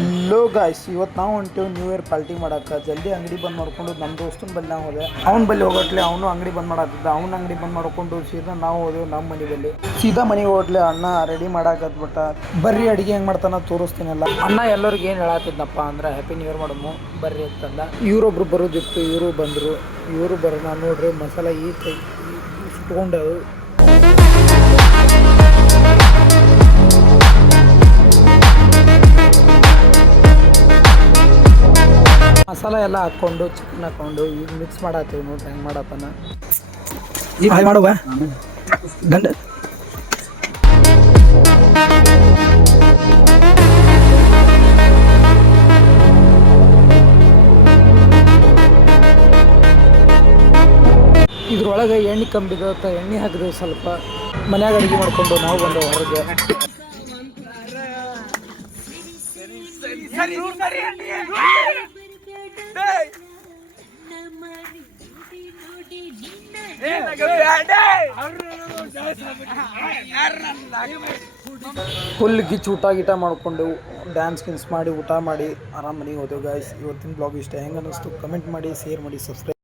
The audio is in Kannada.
ಎಲ್ಲೋ ಗಾಯ್ಸ್ ಇವತ್ತು ನಾವು ಹೊಂಟೇವು ನ್ಯೂ ಇಯರ್ ಪಾರ್ಟಿ ಮಾಡಕ್ಕೆ. ಜಲ್ದಿ ಅಂಗಡಿ ಬಂದ್ ಮಾಡ್ಕೊಂಡು ನಮ್ಮ ದೋಸ್ತನ ಬಲ್ಲಿ ನಾವು ಹೋದೆ. ಅವ್ನ ಬಲ್ಲಿ ಹೋಗಟ್ಲೆ ಅವನು ಅಂಗಡಿ ಬಂದ್ ಮಾಡತ್ತಿದ್ದ. ಅವ್ನ ಅಂಗಡಿ ಬಂದ್ ಮಾಡ್ಕೊಂಡು ಸೀದಾ ನಾವು ಹೋದೆವು ನಮ್ಮ ಮನೆ ಬಲ್ಲಿ. ಸೀದಾ ಮನೆಗೆ ಹೋಗ್ಲೆ ಅಣ್ಣ ರೆಡಿ ಮಾಡಾಕತ್ಬಿಟ್ಟ. ಬರ್ರಿ ಅಡಿಗೆ ಹೆಂಗ್ ಮಾಡ್ತಾನ ತೋರಿಸ್ತೀನಲ್ಲ. ಅಣ್ಣ ಎಲ್ಲರಿಗೆ ಏನು ಹೇಳತ್ತಿದ್ನಪ್ಪ ಅಂದ್ರೆ ಹ್ಯಾಪಿ ನ್ಯೂ ಇಯರ್ ಮಾಡಮು ಬರ್ರಿ ಅಂತಂದ. ಇವರೊಬ್ರು ಬರೋದಿತ್ತು, ಇವರು ಬಂದರು. ಇವರು ಬರೋಣ ನೋಡ್ರಿ ಮಸಾಲ ಈ ಕೈ ಸುಟ್ಕೊಂಡವು. ಮಸಾಲ ಎಲ್ಲ ಹಾಕ್ಕೊಂಡು ಚಿಕನ್ ಹಾಕ್ಕೊಂಡು ಈಗ ಮಿಕ್ಸ್ ಮಾಡತ್ತೀವಿ ನೋಡ್ರಿ ಹೆಂಗೆ ಮಾಡತ್ತಾನ. ಈಗ ಮಾಡುವ ಗಂಡ ಇದ್ರೊಳಗೆ ಎಣ್ಣೆ ಕಂಬಿದ ಎಣ್ಣೆ ಹಾಕಿದೆವು ಸ್ವಲ್ಪ. ಮನ್ಯಾಗ ಅಡುಗೆ ಮಾಡ್ಕೊಂಡು ನಾವು ಬಂದೆವು ಹೊರಗೆ. ಫುಲ್ ಗಿಚ್ ಊಟ ಗೀಟ ಮಾಡ್ಕೊಂಡೆವು, ಡ್ಯಾನ್ಸ್ ಗಿನ್ಸ್ ಮಾಡಿ ಊಟ ಮಾಡಿ ಆರಾಮ್ ಮನೆಗೆ ಹೋದೆವು ಗಾಯ್ಸ್. ಇವತ್ತಿನ ಬ್ಲಾಗ್ ಇಷ್ಟ ಹೆಂಗೆ ಅನ್ನಿಸ್ತು ಕಮೆಂಟ್ ಮಾಡಿ, ಶೇರ್ ಮಾಡಿ, ಸಬ್ಸ್ಕ್ರೈಬ್